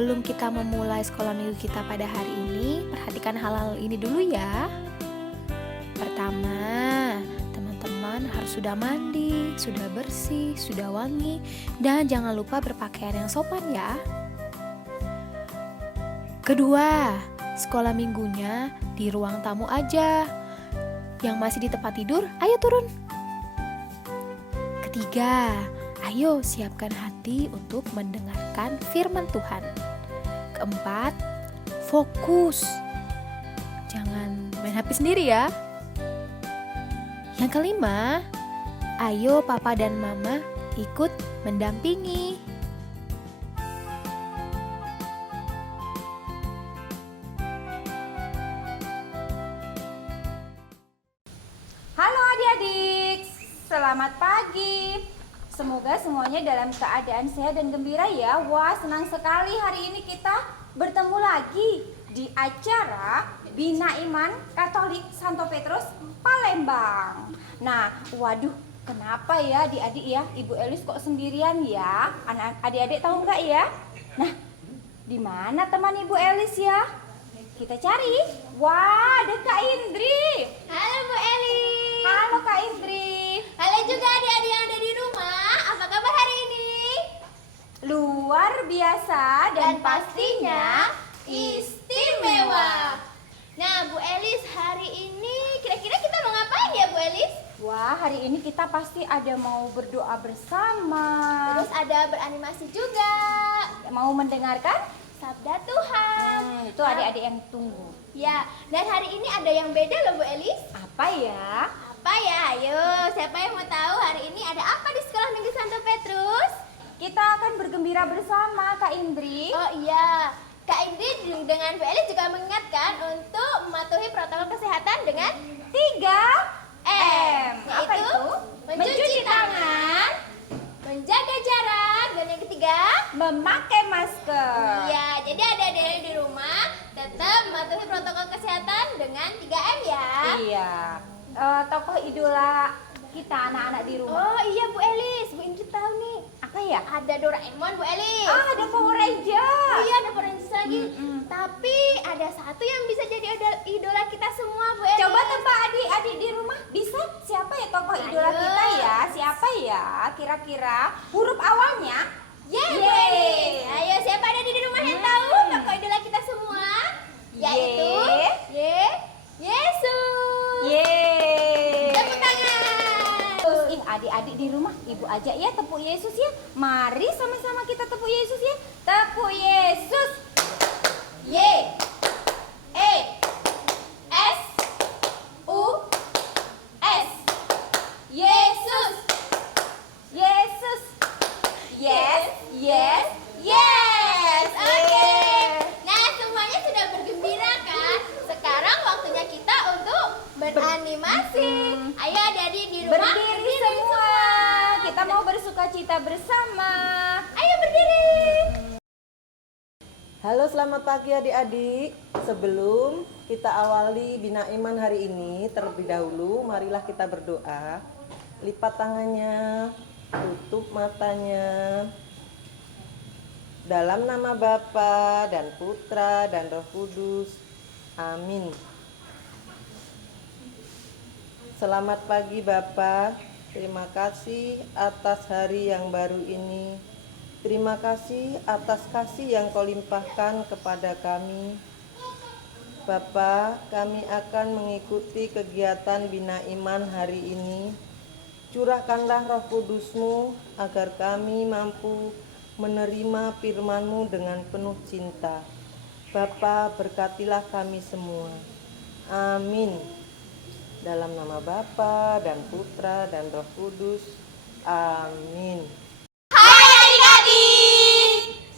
Sebelum kita memulai sekolah minggu kita pada hari ini, perhatikan hal-hal ini dulu ya. Pertama, teman-teman harus sudah mandi, sudah bersih, sudah wangi, dan jangan lupa berpakaian yang sopan ya. Kedua, sekolah minggunya di ruang tamu aja. Yang masih di tempat tidur, ayo turun. Ketiga, ayo siapkan hati untuk mendengarkan firman Tuhan. Keempat, fokus. Jangan main HP sendiri ya. Yang kelima, ayo papa dan mama ikut mendampingi. Halo adik-adik, selamat pagi. Semoga semuanya dalam keadaan sehat dan gembira ya. Wah, senang sekali hari ini kita bertemu lagi di acara Bina Iman Katolik Santo Petrus Palembang. Nah, waduh, kenapa ya adik-adik ya? Ibu Elis kok sendirian ya? Adik-adik tahu nggak ya? Nah, di mana teman Ibu Elis ya? Kita cari. Wah, ada Kak Indri. Halo Bu Eli. Halo Kak Indri. Halo juga adik-adik yang ada di rumah. Apa kabar hari ini? Luar biasa dan pastinya istimewa. Nah Bu Elis, hari ini kira-kira kita mau ngapain ya Bu Elis? wah, hari ini kita pasti ada mau berdoa bersama. Terus ada beranimasi juga. Mau mendengarkan? Sabda Tuhan. Itu adik-adik yang tunggu. Ya, dan hari ini ada yang beda loh Bu Elis. Apa ya? Apa ya? Ayo, siapa yang mau tahu hari ini ada apa di Sekolah Minggu Santo Petrus? Kita akan bergembira bersama Kak Indri. Oh iya, Kak Indri dengan Bu Elis juga mengingatkan untuk mematuhi protokol kesehatan dengan 3M. Apa yaitu itu? mencuci tangan, menjaga jarak, dan yang ketiga, Memakai masker. iya, jadi adik-adik yang di rumah tetap mematuhi protokol kesehatan dengan 3M ya. Iya. Tokoh idola kita anak-anak di rumah. Oh iya Bu Elis, Bu Indri tahu nih. Apa ya? Ada Doraemon Bu Elis. Ada Power Ranger. Oh iya, ada Power Rangers lagi. Tapi ada satu yang bisa jadi idola kita semua Bu Elis. Coba tebak adik-adik di rumah, bisa siapa ya tokoh idola Ayo. kita ya? Siapa ya? Kira-kira huruf awalnya? Yeay, Bu Yeay. Elis. Ayo, siapa ada di rumah yang tahu tokoh idola kita semua? Yaitu Yesus. Yeay. Tepuk tangan. Terus adik-adik di rumah, ibu ajak ya tepuk Yesus ya. Mari sama-sama kita tepuk Yesus ya. Tepuk Yesus. Y E S U S. Yesus. Yesus. Yes, yes, Yes. Oke. Yes. Nah, semuanya sudah bergembira kan? Sekarang waktunya kita untuk beranimasi. Ayo adik-adik di rumah berdiri semua. Kita mau bersukacita bersama. Ayo berdiri. Halo, selamat pagi adik-adik. Sebelum kita awali Bina Iman hari ini, terlebih dahulu marilah kita berdoa. Lipat tangannya, tutup matanya. Dalam nama Bapa dan Putra dan Roh Kudus. Amin. Selamat pagi Bapa. Terima kasih atas hari yang baru ini. Terima kasih atas kasih yang Kau limpahkan kepada kami. Bapa, kami akan mengikuti kegiatan Bina Iman hari ini. Curahkanlah Roh Kudus-Mu agar kami mampu menerima firman-Mu dengan penuh cinta. Bapa, berkatilah kami semua. Amin. Dalam nama Bapa dan Putra dan Roh Kudus. Amin.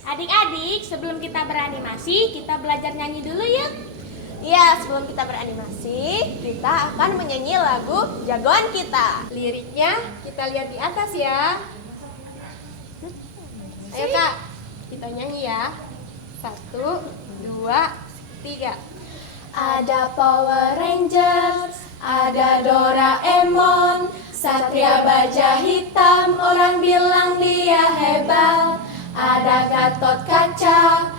Adik-adik, sebelum kita beranimasi, kita belajar nyanyi dulu yuk. Iya, sebelum kita beranimasi, kita akan menyanyi lagu jagoan kita. Liriknya kita lihat di atas ya. Ayo Kak, kita nyanyi ya. 1, 2, 3. Ada Power Rangers, ada Doraemon, Satria Baja Hitam, orang bilang dia hebat. Ada Gatot Kaca,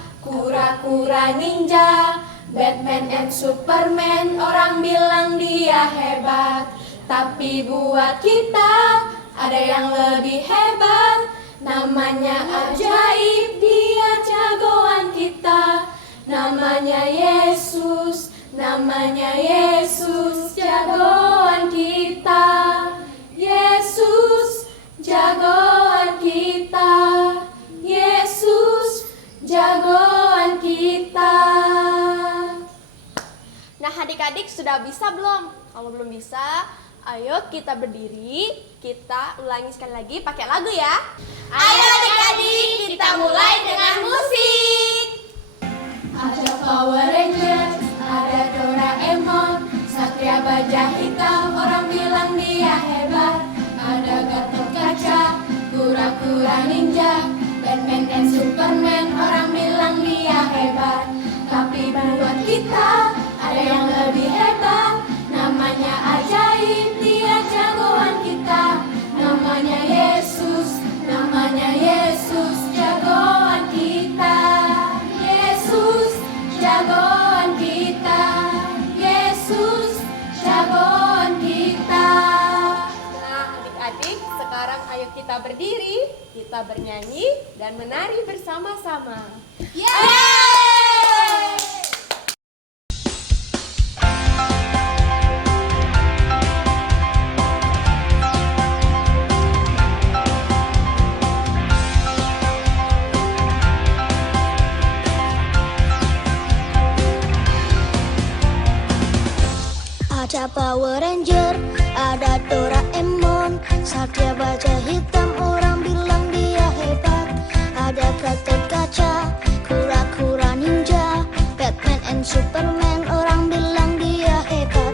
kura-kura ninja, Batman and Superman, orang bilang dia hebat. Tapi buat kita ada yang lebih hebat, namanya ajaib, dia jagoan kita. Namanya Yesus, namanya Yesus, jagoan kita. Yesus, jagoan kita. Yesus, jagoan kita. Nah, adik-adik sudah bisa belum? Kalau belum bisa, ayo kita berdiri, kita ulangi sekali lagi pakai lagu ya. Ayo adik-adik, kita mulai dengan musik. Ada Power Rangers, ada Doraemon, Satria Baja Hitam, orang bilang dia hebat. Ada Gatot Kaca, kura-kura ninja, Batman dan Superman, orang bilang dia hebat. Tapi buat kita ada yang lebih hebat, namanya ajaib, dia jagoan kita. Namanya Yesus, namanya Yesus, jagoan kita. Yesus, jagoan kita. Yesus, jagoan kita. Nah, adik-adik, sekarang ayo kita berdiri, kita bernyanyi dan menari bersama-sama. Yeay! Ada Power Ranger, ada Doraemon, Satria Baja Hitam, orang bilang dia hebat. Ada Gatot Kaca, kura-kura ninja, Batman and Superman, orang bilang dia hebat.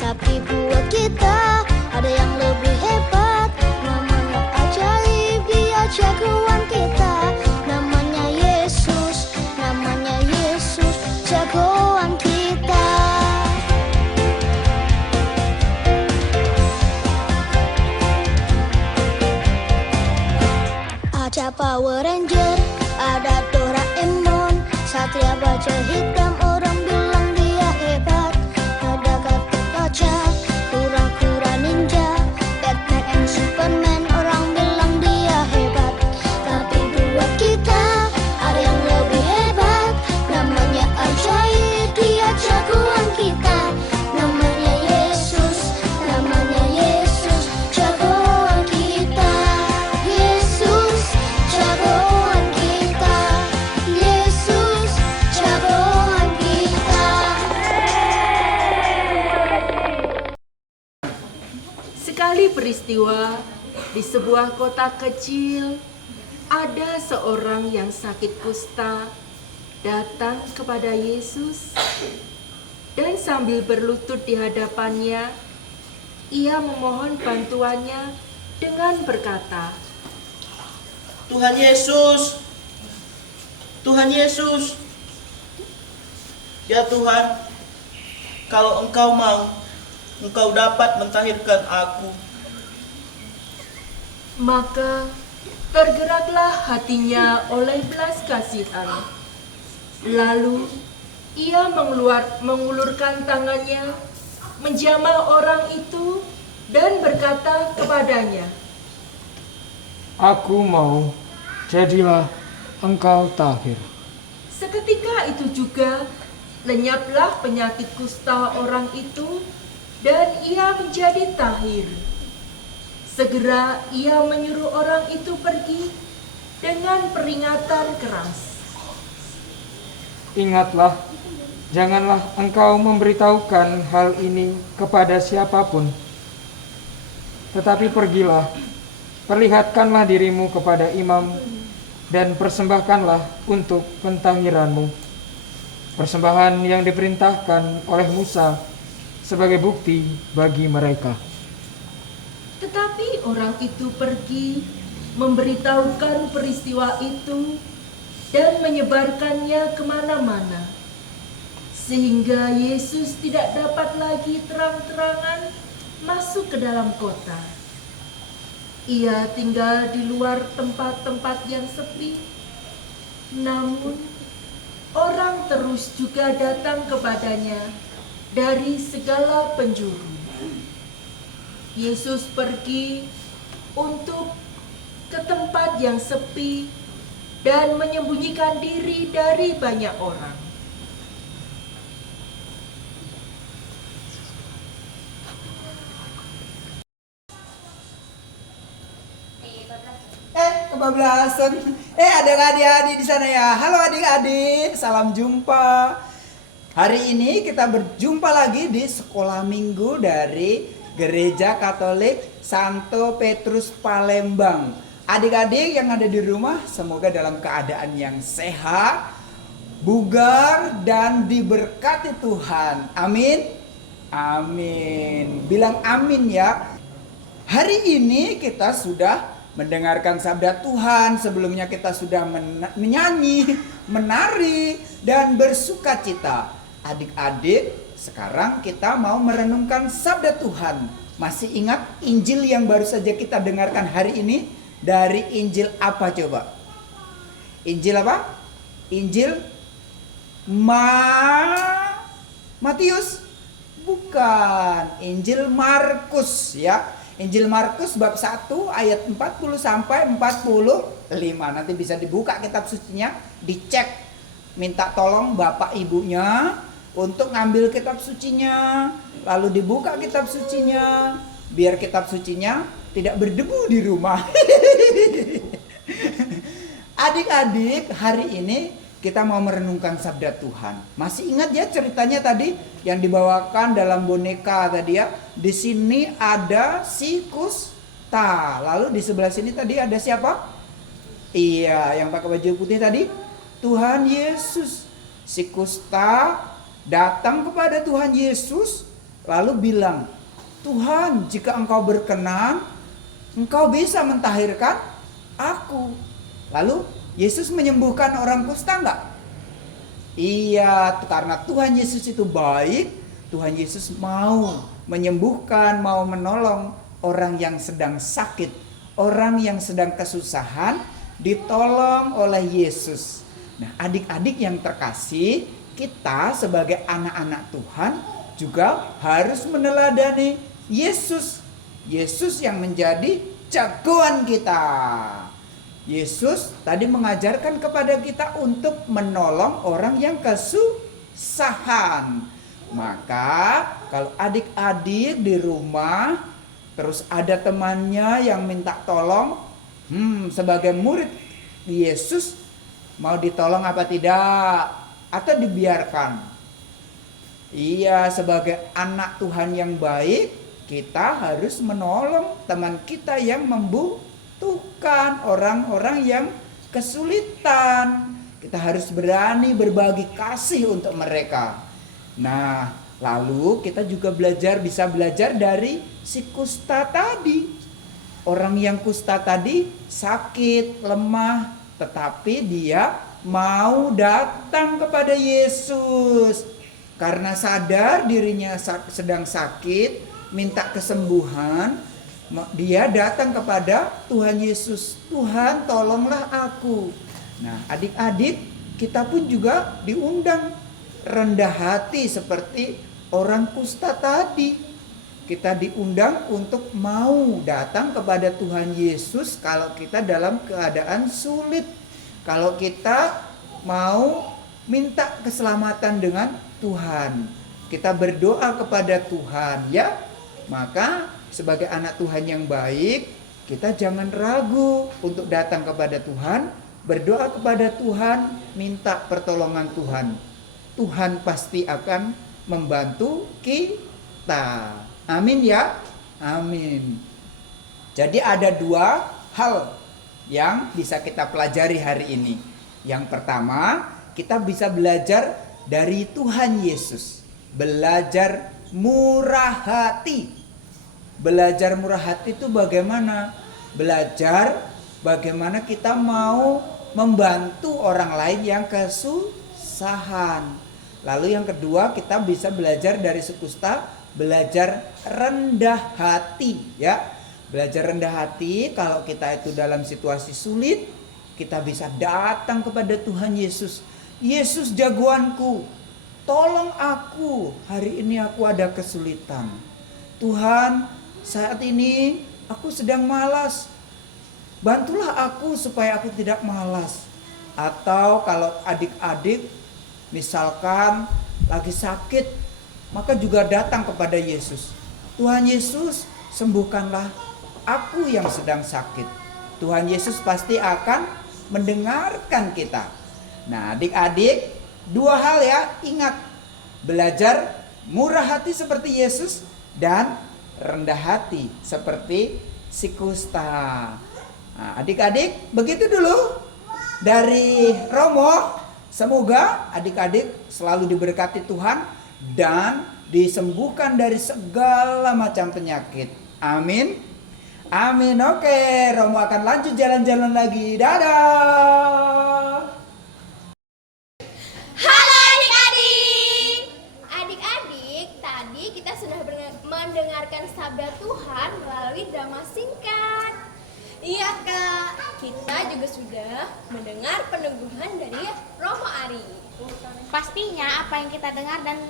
Tapi buat kita ada yang lebih hebat, namanya ajaib, dia jagoan kita. Namanya Yesus, jagoan kita. Ada Power Ranger, ada Doraemon, Satria Baja Hitam, orang bilang dia hebat. Ada Gatot Kaca, kura-kura ninja, Batman and Superman, orang bilang dia hebat. Tapi buat kita ada yang lebih hebat, namanya ajaib, dia jagoan kita. Namanya Yesus, jagoan kita. Yesus, jagoan kita. Yesus, jagoan kita. Sekali peristiwa di sebuah kota kecil, ada seorang yang sakit kusta datang kepada Yesus dan sambil berlutut di hadapannya, ia memohon bantuannya dengan berkata, Tuhan Yesus, Tuhan Yesus, ya Tuhan, kalau Engkau mau, Engkau dapat mentahirkan aku. Maka tergeraklah hatinya oleh belas kasihan. Lalu ia mengulurkan tangannya, menjamah orang itu dan berkata kepadanya, Aku mau, jadilah engkau tahir. seketika itu juga lenyaplah penyakit kusta orang itu dan ia menjadi tahir. Segera ia menyuruh orang itu pergi dengan peringatan keras. Ingatlah, janganlah engkau memberitahukan hal ini kepada siapapun. Tetapi pergilah, perlihatkanlah dirimu kepada imam dan persembahkanlah untuk pentahiranmu persembahan yang diperintahkan oleh Musa sebagai bukti bagi mereka. Tetapi orang itu pergi memberitahukan peristiwa itu dan menyebarkannya kemana-mana, sehingga Yesus tidak dapat lagi terang-terangan masuk ke dalam kota. Ia tinggal di luar tempat-tempat yang sepi, namun orang terus juga datang kepadanya dari segala penjuru. Yesus pergi untuk ke tempat yang sepi dan menyembunyikan diri dari banyak orang. Kebablasan. Ada adik-adik di sana ya. Halo adik-adik, salam jumpa. Hari ini kita berjumpa lagi di sekolah minggu dari Gereja Katolik Santo Petrus Palembang. Adik-adik yang ada di rumah, semoga dalam keadaan yang sehat, bugar, dan diberkati Tuhan. Amin. Amin. Bilang amin ya. Hari ini kita sudah mendengarkan sabda Tuhan. Sebelumnya kita sudah menyanyi, menari, dan bersuka cita. Adik-adik, sekarang kita mau merenungkan sabda Tuhan. Masih ingat Injil yang baru saja kita dengarkan hari ini? Dari Injil apa coba? Injil apa? Injil Matius? Bukan, Injil Markus ya. Injil Markus bab 1 ayat 40 sampai 45. Nanti bisa dibuka kitab sucinya, dicek. Minta tolong bapak ibunya untuk ngambil kitab sucinya. Lalu dibuka kitab sucinya, biar kitab sucinya tidak berdebu di rumah. Adik-adik, hari ini kita mau merenungkan sabda Tuhan. Masih ingat ya ceritanya tadi yang dibawakan dalam boneka tadi ya? Di sini ada si kusta. Lalu di sebelah sini tadi ada siapa? Iya, yang pakai baju putih tadi Tuhan Yesus. Si kusta datang kepada Tuhan Yesus lalu bilang, "Tuhan, jika Engkau berkenan, Engkau bisa mentahirkan aku." Lalu Yesus menyembuhkan orang kusta enggak? Iya, karena Tuhan Yesus itu baik, Tuhan Yesus mau menyembuhkan, mau menolong orang yang sedang sakit, orang yang sedang kesusahan, ditolong oleh Yesus. Nah, adik-adik yang terkasih, kita sebagai anak-anak Tuhan juga harus meneladani Yesus. Yesus yang menjadi jagoan kita. Yesus tadi mengajarkan kepada kita untuk menolong orang yang kesusahan. Maka kalau adik-adik di rumah terus ada temannya yang minta tolong, sebagai murid Yesus mau ditolong apa tidak? Atau dibiarkan? Iya, sebagai anak Tuhan yang baik, kita harus menolong teman kita yang membutuhkan, orang-orang yang kesulitan. Kita harus berani berbagi kasih untuk mereka. Nah, lalu kita juga bisa belajar dari si kusta tadi. Orang yang kusta tadi sakit, lemah, tetapi dia mau datang kepada Yesus. Karena sadar dirinya sedang sakit, minta kesembuhan, dia datang kepada Tuhan Yesus. "Tuhan, tolonglah aku." Nah, adik-adik, kita pun juga diundang rendah hati seperti orang kusta tadi. Kita diundang untuk mau datang kepada Tuhan Yesus kalau kita dalam keadaan sulit. Kalau kita mau minta keselamatan dengan Tuhan. Kita berdoa kepada Tuhan ya. Maka sebagai anak Tuhan yang baik, kita jangan ragu untuk datang kepada Tuhan, berdoa kepada Tuhan, minta pertolongan Tuhan. Tuhan pasti akan membantu kita. Amin ya. Amin. Jadi ada dua hal yang bisa kita pelajari hari ini. Yang pertama, kita bisa belajar dari Tuhan Yesus. Belajar murah hati. Belajar murah hati itu bagaimana? Belajar bagaimana kita mau membantu orang lain yang kesusahan. Lalu yang kedua, kita bisa belajar dari si kusta, belajar rendah hati ya. Belajar rendah hati kalau kita itu dalam situasi sulit, kita bisa datang kepada Tuhan Yesus. Yesus jagoanku, tolong aku, hari ini aku ada kesulitan. Tuhan, saat ini aku sedang malas. Bantulah aku supaya aku tidak malas. Atau kalau adik-adik misalkan lagi sakit, maka juga datang kepada Yesus. Tuhan Yesus, sembuhkanlah aku yang sedang sakit. Tuhan Yesus pasti akan mendengarkan kita. Nah, adik-adik, 2 hal ya, ingat. Belajar murah hati seperti Yesus dan rendah hati seperti si kusta. Nah, adik-adik, begitu dulu dari Romo. Semoga adik-adik selalu diberkati Tuhan dan disembuhkan dari segala macam penyakit. Amin. Amin. Oke, Romo akan lanjut jalan-jalan lagi. Dadah. Halo adik-adik. Adik-adik, tadi kita sudah mendengarkan sabda Tuhan melalui drama singkat. Iya Kak, kita juga sudah mendengar peneguhan dari Romo Ari. Pastinya apa yang kita dengar dan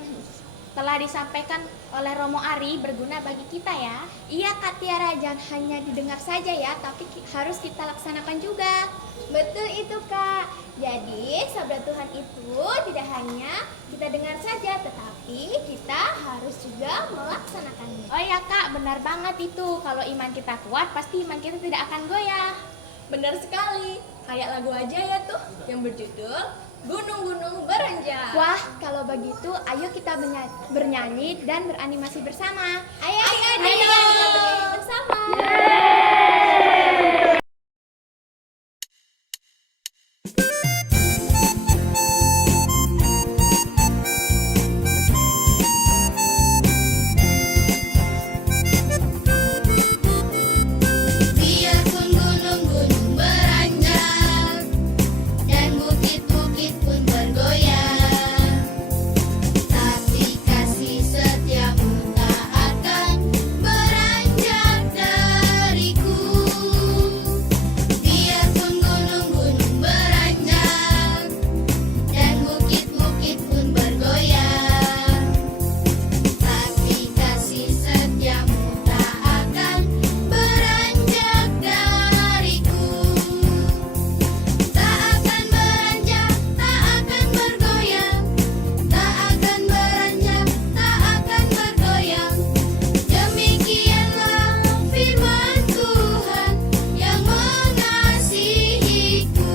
telah disampaikan oleh Romo Ari berguna bagi kita ya. Iya Kak Tiara, jangan hanya didengar saja ya, tapi harus kita laksanakan juga. Betul itu Kak. Jadi sabda Tuhan itu tidak hanya kita dengar saja, tetapi kita harus juga melaksanakannya. Oh ya Kak, benar banget itu. Kalau iman kita kuat, pasti iman kita tidak akan goyah. Benar sekali. Kayak lagu aja ya tuh yang berjudul Gunung-gunung beranjak. Wah, kalau begitu ayo kita bernyanyi dan beranimasi bersama. Ayo kita bernyanyi bersama. Biarpun gunung-gunung beranjak dan bukit-bukit pun bergoyang, tapi kasih setiamu tak akan beranjak dariku. Biarpun gunung-gunung beranjak dan bukit-bukit pun bergoyang, tapi kasih setiamu tak akan beranjak dariku. Tak akan beranjak, tak akan bergoyang, tak akan beranjak, tak akan bergoyang. Demikianlah firman Tuhan yang mengasihiku.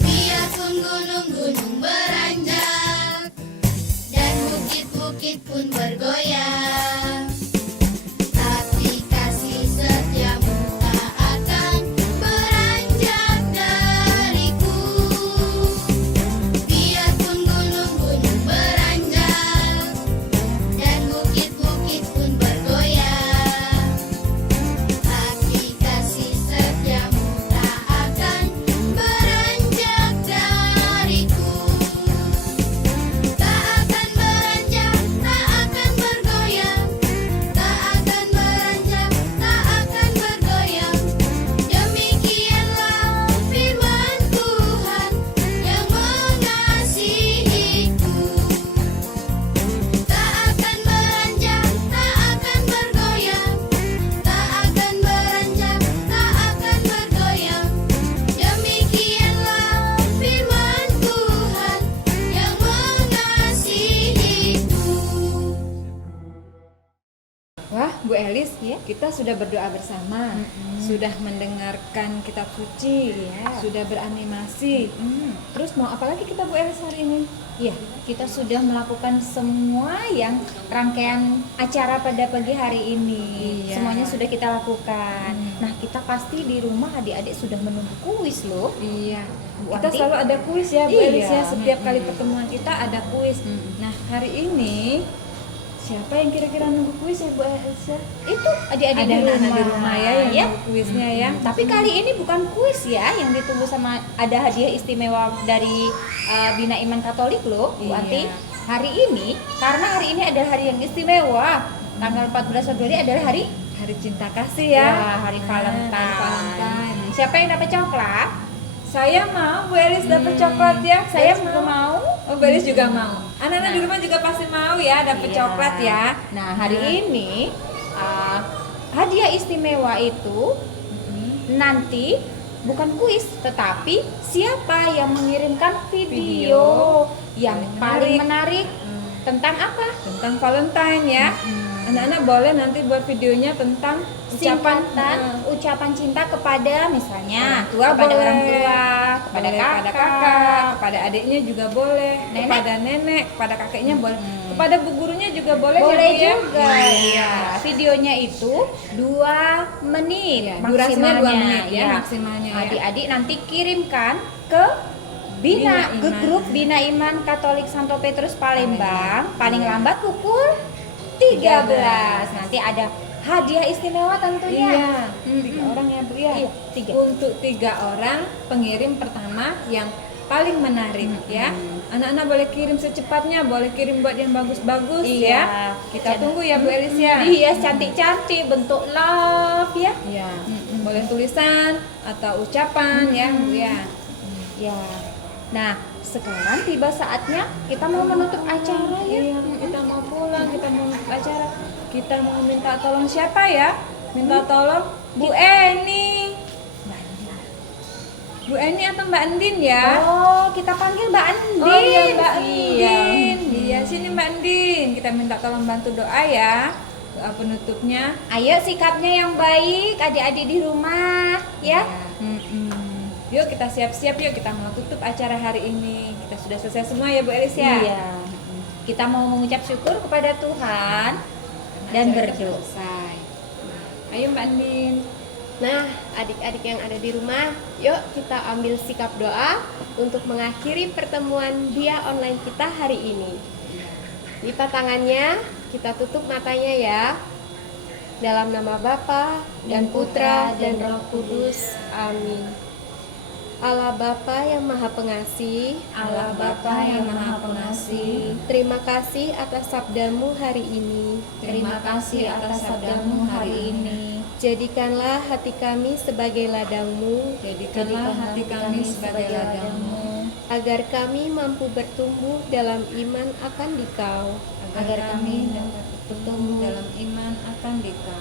Biarpun gunung-gunung beranjak dan bukit-bukit pun bergoyang, tapi kasih setiamu tak akan beranjak dariku. Biarpun gunung-gunung beranjak dan bukit-bukit pun bergoyang, tapi kasih setiamu tak akan beranjak dariku. Tak akan beranjak, tak akan bergoyang, tak akan beranjak, tak akan bergoyang. Demikianlah firman Tuhan yang mengasihiku. Tak akan beranjak, tak akan bergoyang, tak akan beranjak, tak akan bergoyang. Demikianlah firman Tuhan yang mengasihiku. Wah, Bu Elis, kita sudah berdoa bersama, sudah mendengarkan kitab suci, sudah beranimasi. Terus mau apa lagi kita Bu Elis hari ini? Iya, kita sudah melakukan semua yang rangkaian acara pada pagi hari ini. Semuanya sudah kita lakukan. Nah, kita pasti di rumah adik-adik sudah menunggu kuis loh. Iya. Kita selalu ada kuis ya Bu Elis ya. Setiap kali pertemuan kita ada kuis. Nah, hari ini siapa yang kira-kira nunggu kuis ya Bu Elsa? Itu adik-adik di rumah ya yang nunggu kuisnya ya. Tapi kali ini bukan kuis ya yang ditunggu, sama ada hadiah istimewa dari Bina Iman Katolik loh Bu Anti. hari ini, karena hari ini adalah hari yang istimewa. Tanggal 14 Februari adalah hari cinta kasih ya. hari Valentine. Hari Valentine. Siapa yang dapat coklat? Saya mau Bu Elis dapat coklat ya. Saya juga mau. Oh, Bu Elis juga mau. Anak-anak di rumah juga pasti mau ya dapat Iya. coklat ya. Nah, hari ini hadiah istimewa itu nanti bukan kuis, tetapi siapa yang mengirimkan video yang paling menarik tentang apa? Tentang Valentine ya. Anak-anak boleh nanti buat videonya tentang Ucapan cinta kepada misalnya orang tua kepada boleh, orang tua, kepada boleh kakak, kakak, kepada adiknya juga boleh, Nenek? kepada nenek, kepada kakeknya boleh, kepada bu gurunya juga boleh, boleh ya, Bu, ya? juga. Iya. Videonya itu 2 menit Ya, durasinya 2 menit ya, Iya. maksimalnya ya. Adik-adik nanti kirimkan ke Bina ke Iman. grup Bina Iman Katolik Santo Petrus Palembang paling lambat pukul 13. Nanti ada hadiah istimewa tentunya. Iya, 3 orang ya Bu ya. Iya, 3. Untuk 3 orang pengirim pertama yang paling menarik ya. Anak-anak boleh kirim secepatnya, boleh kirim buat yang bagus-bagus Iya. ya. Kita tunggu ya Bu Elis ya. Iya, cantik-cantik bentuk love ya. Iya. Boleh tulisan atau ucapan ya Bu ya. Ya. Nah, sekarang tiba saatnya kita mau menutup acara ya. Iya, kita mau pulang, kita mau menutup acara. Kita mau minta tolong siapa ya? Minta tolong Bu Eni. Bu Eni atau Mbak Andin ya? Oh, kita panggil Mbak Andin. Oh iya Mbak Iya. Andin. Iya, sini Mbak Andin. Kita minta tolong bantu doa ya. Doa penutupnya. Ayo sikapnya yang baik adik-adik di rumah ya. Yuk kita siap-siap yuk, kita mau tutup acara hari ini. Kita sudah selesai semua ya Bu Elis ya? Iya. Kita mau mengucap syukur kepada Tuhan dan Acara berdoa. selesai. Ayo Mbak Andin. Nah, adik-adik yang ada di rumah, yuk kita ambil sikap doa untuk mengakhiri pertemuan via online kita hari ini. Lipat tangannya, kita tutup matanya ya. Dalam nama Bapa dan Putra dan Roh Kudus. Amin. Allah Bapa yang Maha Pengasih, Allah Bapa yang Maha Pengasih, terima kasih atas sabdamu hari ini. terima kasih atas sabdamu hari ini. Jadikanlah hati kami sebagai ladangmu, Jadikanlah hati kami sebagai ladangmu, agar kami mampu bertumbuh dalam iman akan Dikau. agar kami dapat bertumbuh dalam iman akan Dikau.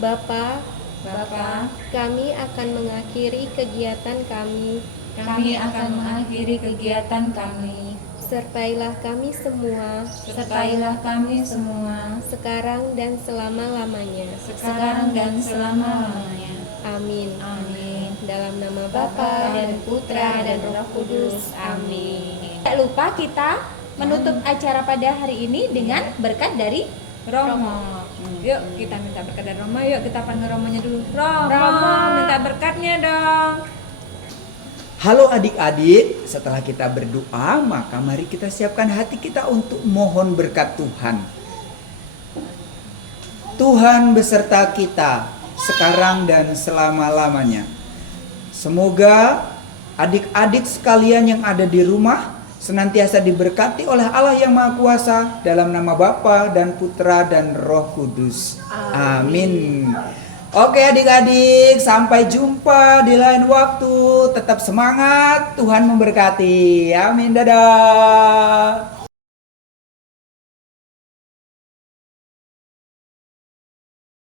Bapa, Bapa, kami akan mengakhiri kegiatan kami. kami akan mengakhiri kegiatan kami. Sertailah kami semua, Sertailah kami semua, sekarang dan selama-lamanya. sekarang dan selama-lamanya. Amin. Amin. Dalam nama Bapa dan Putra dan Roh Kudus. Amin. Tidak lupa kita menutup acara pada hari ini dengan berkat dari Romo. Yuk kita minta berkat dari Romo. Yuk kita panggil Romonya dulu. Romo, minta berkatnya dong. Halo adik-adik, setelah kita berdoa, maka mari kita siapkan hati kita untuk mohon berkat Tuhan. Tuhan beserta kita sekarang dan selama-lamanya. Semoga adik-adik sekalian yang ada di rumah senantiasa diberkati oleh Allah yang Maha Kuasa dalam nama Bapa dan Putra dan Roh Kudus. Amin. Oke adik-adik, sampai jumpa di lain waktu. Tetap semangat, Tuhan memberkati. Amin, dadah.